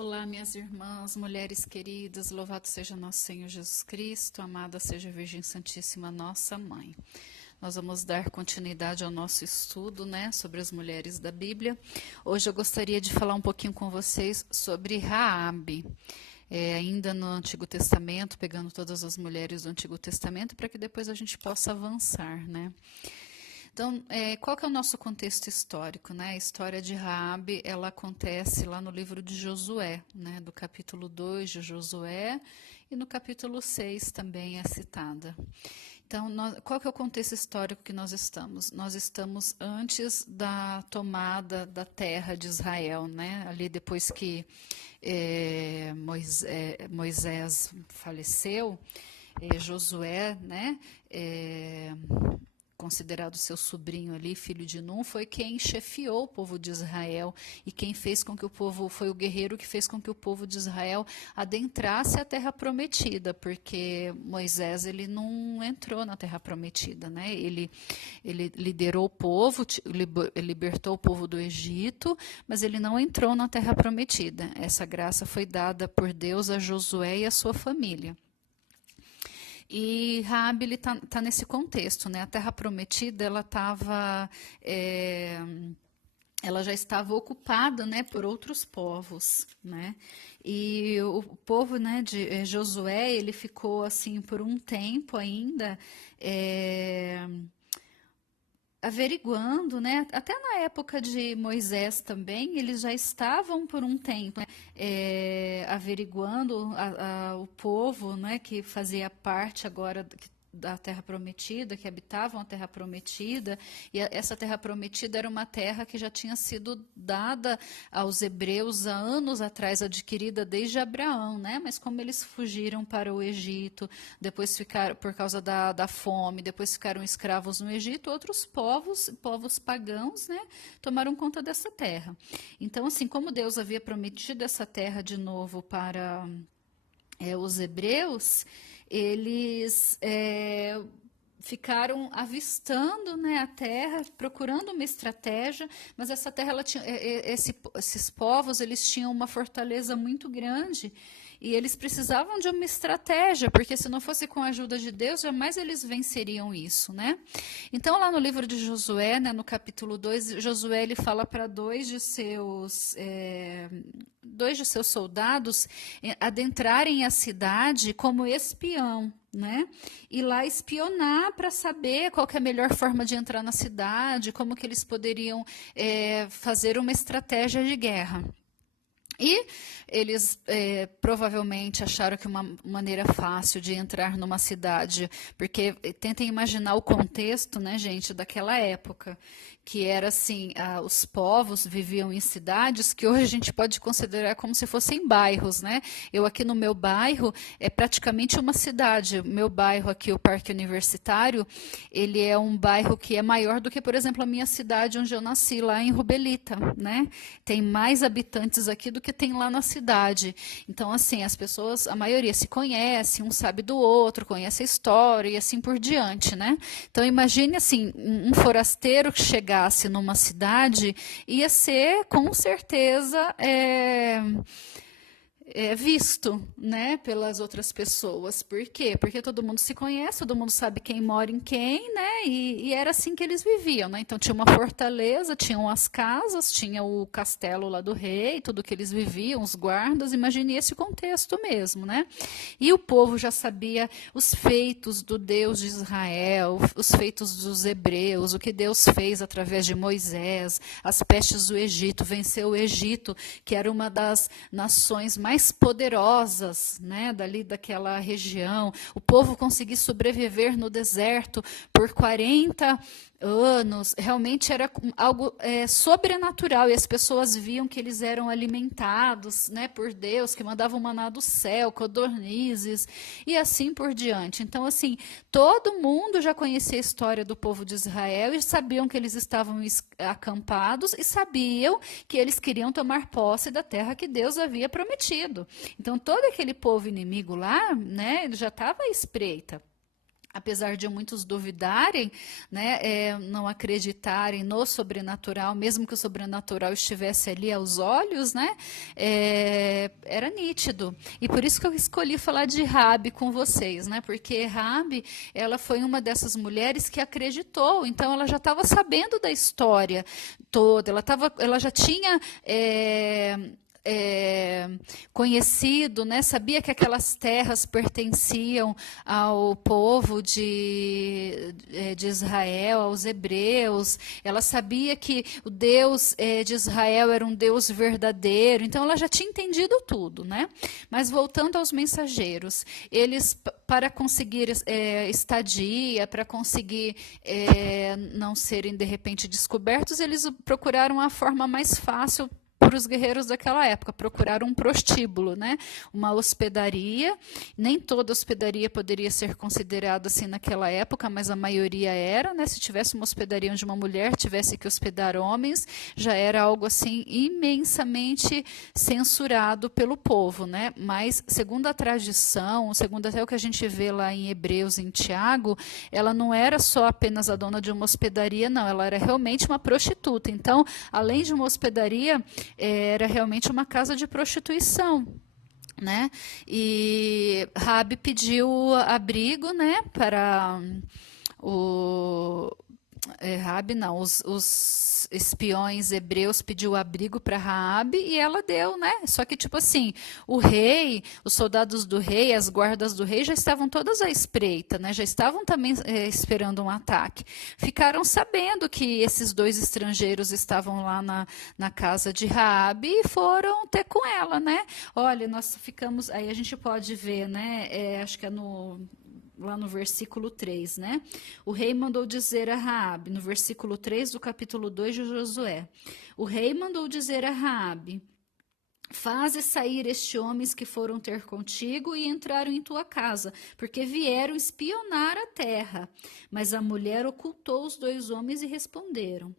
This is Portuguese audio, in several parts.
Olá, minhas irmãs, mulheres queridas, louvado seja nosso Senhor Jesus Cristo, amada seja a Virgem Santíssima, nossa Mãe. Nós vamos dar continuidade ao nosso estudo, sobre as mulheres da Bíblia. Hoje eu gostaria de falar um pouquinho com vocês sobre Raabe. Ainda no Antigo Testamento, pegando todas as mulheres do Antigo Testamento, para que depois a gente possa avançar, Então, qual que é o nosso contexto histórico, A história de Raabe, ela acontece lá no livro de Josué, do capítulo 2 de Josué, e no capítulo 6 também é citada. Então, qual que é o contexto histórico que nós estamos? Nós estamos antes da tomada da terra de Israel, Ali depois que Moisés faleceu, Josué, considerado seu sobrinho ali, filho de Num, foi quem chefiou o povo de Israel e quem fez com que o povo, foi o guerreiro que fez com que o povo de Israel adentrasse a terra prometida, porque Moisés, ele não entrou na terra prometida, Ele liderou o povo, libertou o povo do Egito, mas ele não entrou na terra prometida. Essa graça foi dada por Deus a Josué e a sua família. E Raabe está nesse contexto, A Terra Prometida, ela já estava ocupada, por outros povos, E o povo, de Josué, ele ficou assim por um tempo ainda, averiguando, Até na época de Moisés também, eles já estavam por um tempo, averiguando o povo, que fazia parte agora da Terra Prometida, que habitavam a Terra Prometida, e essa Terra Prometida era uma terra que já tinha sido dada aos hebreus há anos atrás, adquirida desde Abraão, Mas como eles fugiram para o Egito, depois ficaram, por causa da fome, depois ficaram escravos no Egito, outros povos pagãos, tomaram conta dessa terra. Então, assim, como Deus havia prometido essa terra de novo para os hebreus, eles ficaram avistando, a terra, procurando uma estratégia, mas essa terra, ela tinha, esses povos, eles tinham uma fortaleza muito grande e eles precisavam de uma estratégia, porque se não fosse com a ajuda de Deus, jamais eles venceriam isso, Então, lá no livro de Josué, no capítulo 2, Josué, ele fala para dois de seus soldados adentrarem a cidade como espião, E lá espionar para saber qual que é a melhor forma de entrar na cidade, como que eles poderiam fazer uma estratégia de guerra. E eles provavelmente acharam que uma maneira fácil de entrar numa cidade, porque tentem imaginar o contexto, gente, daquela época, que era assim, os povos viviam em cidades que hoje a gente pode considerar como se fossem bairros, Eu aqui no meu bairro é praticamente uma cidade. Meu bairro aqui, o Parque Universitário, ele é um bairro que é maior do que, por exemplo, a minha cidade onde eu nasci, lá em Rubelita, Tem mais habitantes aqui do que tem lá na cidade. Então, assim, as pessoas, a maioria se conhece, um sabe do outro, conhece a história e assim por diante, Então, imagine, assim, um forasteiro que chegasse numa cidade, ia ser, com certeza, visto, pelas outras pessoas. Por quê? Porque todo mundo se conhece, todo mundo sabe quem mora em quem, E era assim que eles viviam, Então tinha uma fortaleza, tinham as casas, tinha o castelo lá do rei, tudo que eles viviam, os guardas, imagine esse contexto mesmo, E o povo já sabia os feitos do Deus de Israel, os feitos dos hebreus, o que Deus fez através de Moisés, as pestes do Egito, venceu o Egito, que era uma das nações mais poderosas, dali daquela região. O povo conseguiu sobreviver no deserto por 40 anos. Realmente era algo sobrenatural, e as pessoas viam que eles eram alimentados, por Deus, que mandavam maná do céu, codornizes e assim por diante. Então, assim, todo mundo já conhecia a história do povo de Israel e sabiam que eles estavam acampados e sabiam que eles queriam tomar posse da terra que Deus havia prometido. Então, todo aquele povo inimigo lá, ele já estava à espreita. apesar de muitos duvidarem, né, não acreditarem no sobrenatural, mesmo que o sobrenatural estivesse ali aos olhos, né, era nítido. E por isso que eu escolhi falar de Raabe com vocês, né, porque Raabe, ela foi uma dessas mulheres que acreditou, então ela já estava sabendo da história toda, ela já tinha conhecido, né, sabia que aquelas terras pertenciam ao povo de Israel, aos hebreus, ela sabia que o Deus de Israel era um Deus verdadeiro, então ela já tinha entendido tudo, né? Mas voltando aos mensageiros, eles, para conseguir estadia, para conseguir não serem de repente descobertos, eles procuraram a forma mais fácil para os guerreiros daquela época, procuraram um prostíbulo, né? Uma hospedaria. Nem toda hospedaria poderia ser considerada assim naquela época, mas a maioria era, né? Se tivesse uma hospedaria onde uma mulher tivesse que hospedar homens, já era algo assim imensamente censurado pelo povo, né? Mas segundo a tradição, segundo até o que a gente vê lá em Hebreus, em Tiago, ela não era só apenas a dona de uma hospedaria, não, ela era realmente uma prostituta. Então, além de uma hospedaria, era realmente uma casa de prostituição, né? E Rabi pediu abrigo, né, para o Raabe não, os espiões hebreus pediu abrigo para Raabe e ela deu, né? Só que tipo assim, o rei, os soldados do rei, as guardas do rei já estavam todas à espreita, né? Já estavam também esperando um ataque. Ficaram sabendo que esses dois estrangeiros estavam lá na casa de Raabe e foram ter com ela, né? Olha, nós ficamos, aí a gente pode ver, né? Acho que é lá no versículo 3, né? O rei mandou dizer a Raabe, no versículo 3 do capítulo 2 de Josué. O rei mandou dizer a Raabe: faze sair estes homens que foram ter contigo e entraram em tua casa, porque vieram espionar a terra. Mas a mulher ocultou os dois homens e respondeu: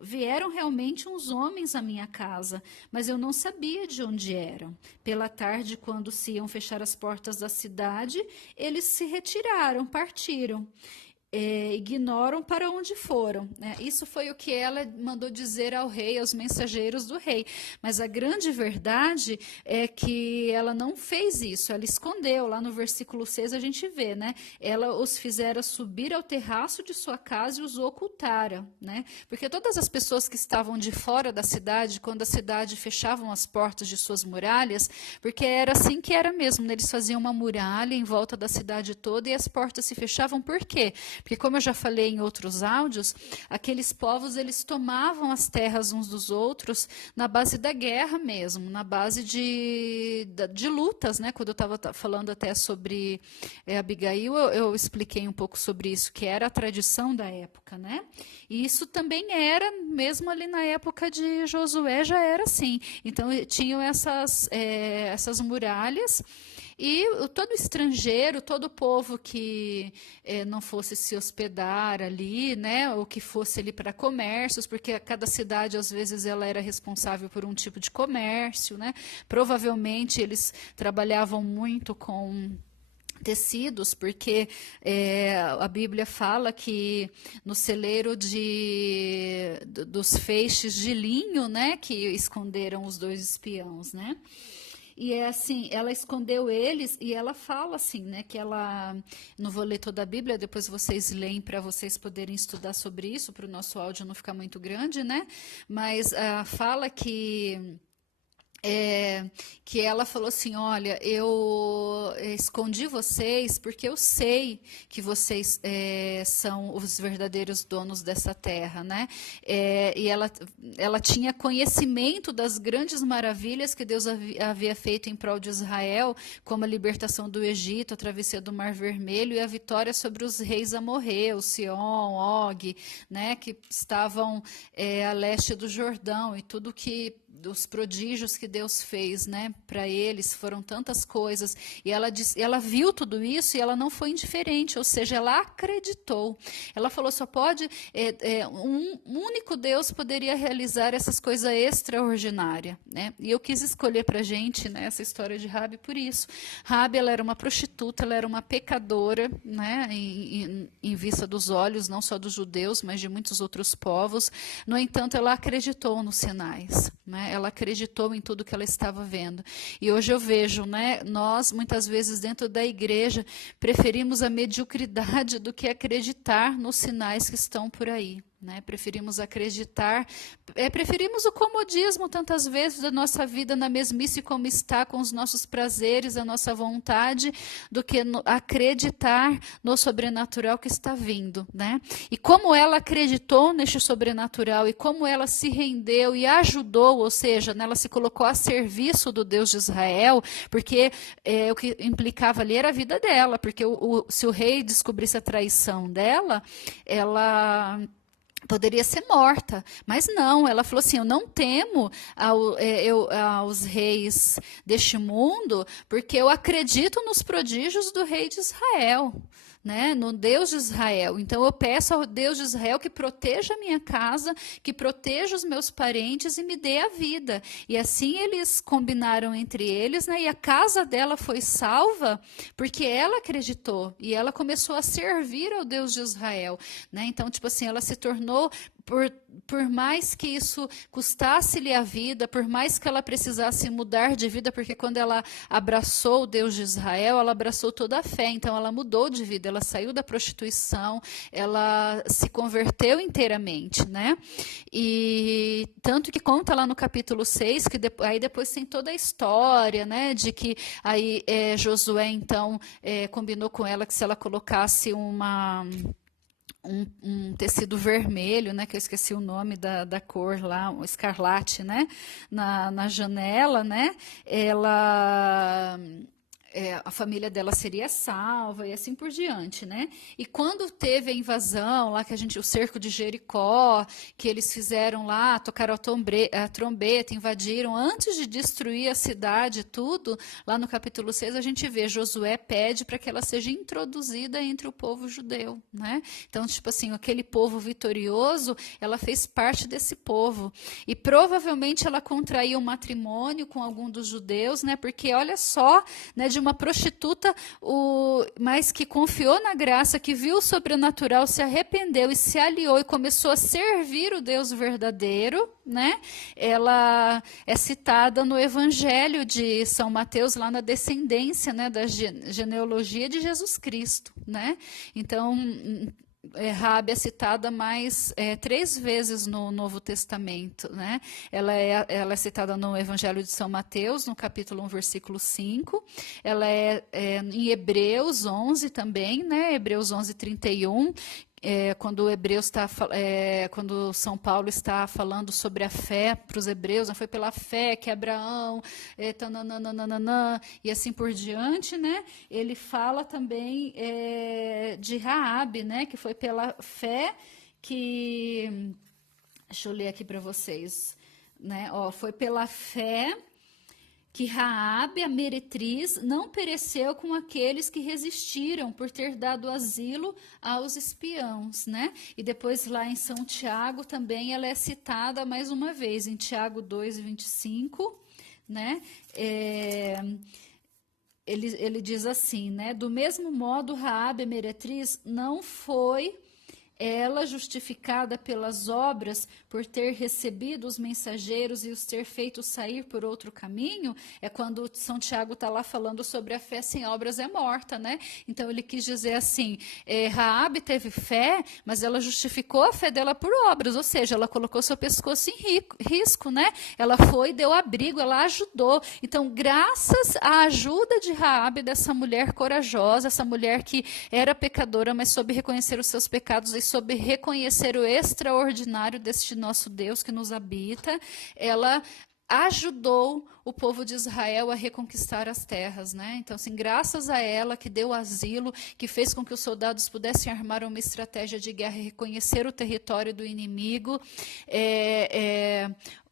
vieram realmente uns homens à minha casa, mas eu não sabia de onde eram. Pela tarde, quando se iam fechar as portas da cidade, eles se retiraram, partiram. Ignoram para onde foram, né? Isso foi o que ela mandou dizer ao rei, aos mensageiros do rei. Mas a grande verdade é que ela não fez isso, ela escondeu. Lá no versículo 6 a gente vê, né? Ela os fizera subir ao terraço de sua casa e os ocultara, né? Porque todas as pessoas que estavam de fora da cidade, quando a cidade fechavam as portas de suas muralhas, porque era assim que era mesmo, né? Eles faziam uma muralha em volta da cidade toda e as portas se fechavam. Por quê? Porque, como eu já falei em outros áudios, aqueles povos eles tomavam as terras uns dos outros na base da guerra mesmo, na base de lutas, né? Quando eu estava falando até sobre Abigail, eu expliquei um pouco sobre isso, que era a tradição da época, né? E isso também era, mesmo ali na época de Josué, já era assim. Então, tinham essas muralhas. E todo estrangeiro, todo povo que não fosse se hospedar ali, né, ou que fosse ali para comércios, porque cada cidade às vezes ela era responsável por um tipo de comércio, né? Provavelmente eles trabalhavam muito com tecidos, porque a Bíblia fala que no celeiro dos feixes de linho, né, que esconderam os dois espiãos, né? E é assim, ela escondeu eles e ela fala assim, né, que ela, não vou ler toda a Bíblia, depois vocês leem para vocês poderem estudar sobre isso, para o nosso áudio não ficar muito grande, né, mas fala que ela falou assim, olha, eu escondi vocês porque eu sei que vocês são os verdadeiros donos dessa terra, né? E ela tinha conhecimento das grandes maravilhas que Deus havia feito em prol de Israel, como a libertação do Egito, a travessia do Mar Vermelho e a vitória sobre os reis amorreus, Sion, Og, né? Que estavam a leste do Jordão e tudo que dos prodígios que Deus fez, né, para eles, foram tantas coisas, e ela viu tudo isso e ela não foi indiferente, ou seja, ela acreditou. Ela falou, só pode, um único Deus poderia realizar essas coisas extraordinárias, né? E eu quis escolher para a gente, né, essa história de Raabe por isso. Raabe, ela era uma prostituta, ela era uma pecadora, né, em vista dos olhos, não só dos judeus, mas de muitos outros povos. No entanto, ela acreditou nos sinais, né? Ela acreditou em tudo que ela estava vendo. E hoje eu vejo, né, nós, muitas vezes, dentro da igreja, preferimos a mediocridade do que acreditar nos sinais que estão por aí. Né? Preferimos acreditar, preferimos o comodismo tantas vezes da nossa vida na mesmice como está, com os nossos prazeres, a nossa vontade, do que acreditar no sobrenatural que está vindo. Né? E como ela acreditou neste sobrenatural e como ela se rendeu e ajudou, ou seja, né, ela se colocou a serviço do Deus de Israel, porque o que implicava ali era a vida dela, porque se o rei descobrisse a traição dela, ela poderia ser morta, mas não, ela falou assim, eu não temo aos reis deste mundo, porque eu acredito nos prodígios do rei de Israel, né, no Deus de Israel. Então eu peço ao Deus de Israel que proteja a minha casa, que proteja os meus parentes e me dê a vida. E assim eles combinaram entre eles, né, e a casa dela foi salva porque ela acreditou e ela começou a servir ao Deus de Israel, né? Então, tipo assim, ela se tornou, por mais que isso custasse-lhe a vida, por mais que ela precisasse mudar de vida, porque quando ela abraçou o Deus de Israel, ela abraçou toda a fé, então ela mudou de vida, ela saiu da prostituição, ela se converteu inteiramente, né? E tanto que conta lá no capítulo 6, que aí depois tem toda a história, né, de que aí Josué, então, combinou com ela que se ela colocasse um tecido vermelho, né, que eu esqueci o nome da cor lá, um escarlate, né, na janela, né, a família dela seria salva e assim por diante, né? E quando teve a invasão lá, o cerco de Jericó, que eles fizeram lá, tocaram a trombeta, invadiram, antes de destruir a cidade e tudo, lá no capítulo 6 a gente vê, Josué pede para que ela seja introduzida entre o povo judeu, né? Então, tipo assim, aquele povo vitorioso, ela fez parte desse povo. E provavelmente ela contraiu um matrimônio com algum dos judeus, né? Porque olha só, né, de uma prostituta, mas que confiou na graça, que viu o sobrenatural, se arrependeu e se aliou e começou a servir o Deus verdadeiro, né? Ela é citada no Evangelho de São Mateus, lá na descendência, né, da genealogia de Jesus Cristo, né? Então, Raabe é citada mais 3 vezes no Novo Testamento, né? Ela é citada no Evangelho de São Mateus, no capítulo 1, versículo 5. Ela em Hebreus 11 também, né? Hebreus 11, 31. Quando São Paulo está falando sobre a fé para os hebreus, né, foi pela fé que Abraão, e assim por diante, né? Ele fala também de Raabe, né, que foi pela fé que, deixa eu ler aqui para vocês, né? Foi pela fé que Raabe, a meretriz, não pereceu com aqueles que resistiram por ter dado asilo aos espiãos, né? E depois lá em São Tiago também ela é citada mais uma vez, em Tiago 2:25, né? Ele diz assim, né? Do mesmo modo, Raabe, a meretriz, não foi ela justificada pelas obras por ter recebido os mensageiros e os ter feito sair por outro caminho, é quando São Tiago está lá falando sobre a fé sem obras é morta, né? Então ele quis dizer assim, Raabe teve fé, mas ela justificou a fé dela por obras, ou seja, ela colocou seu pescoço em risco, né? Ela foi, deu abrigo, ela ajudou. Então, graças à ajuda de Raabe, dessa mulher corajosa, essa mulher que era pecadora, mas soube reconhecer os seus pecados e soube reconhecer o extraordinário deste nosso Deus que nos habita, ela ajudou o povo de Israel a reconquistar as terras, né? Então, assim, graças a ela que deu asilo, que fez com que os soldados pudessem armar uma estratégia de guerra e reconhecer o território do inimigo,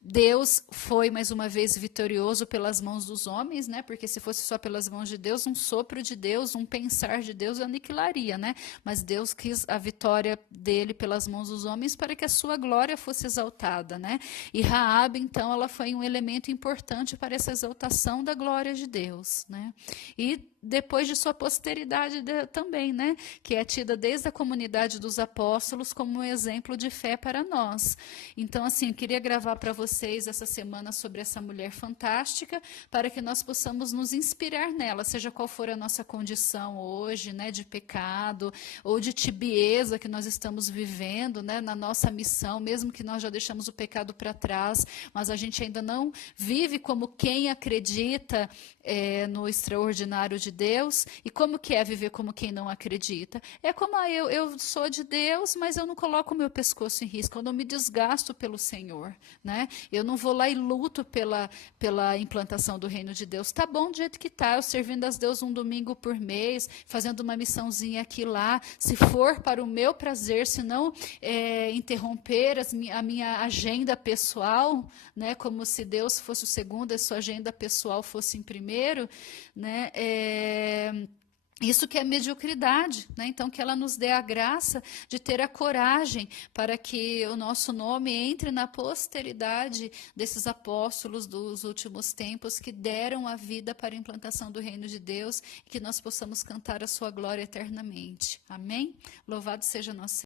Deus foi mais uma vez vitorioso pelas mãos dos homens, né? Porque se fosse só pelas mãos de Deus, um sopro de Deus, um pensar de Deus aniquilaria, né? Mas Deus quis a vitória dele pelas mãos dos homens para que a sua glória fosse exaltada, né? E Raabe, então, ela foi um elemento importante para essa exaltação da glória de Deus, né? E depois de sua posteridade também, né? Que é tida desde a comunidade dos apóstolos como um exemplo de fé para nós. Então, assim, eu queria gravar para vocês essa semana sobre essa mulher fantástica, para que nós possamos nos inspirar nela, seja qual for a nossa condição hoje, né? De pecado ou de tibieza que nós estamos vivendo, né? Na nossa missão, mesmo que nós já deixamos o pecado para trás, mas a gente ainda não vive como quem acredita no extraordinário de Deus. E como que é viver como quem não acredita? É como eu sou de Deus, mas eu não coloco o meu pescoço em risco, eu não me desgasto pelo Senhor, né? Eu não vou lá e luto pela implantação do reino de Deus. Tá bom do jeito que tá, eu servindo a Deus um domingo por mês, fazendo uma missãozinha aqui e lá, se for para o meu prazer, se não interromper a minha agenda pessoal, né? Como se Deus fosse o segundo e a sua agenda pessoal fosse em primeiro, né? Isso que é mediocridade, né? Então, que ela nos dê a graça de ter a coragem para que o nosso nome entre na posteridade desses apóstolos dos últimos tempos que deram a vida para a implantação do reino de Deus e que nós possamos cantar a sua glória eternamente. Amém? Louvado seja nosso Senhor.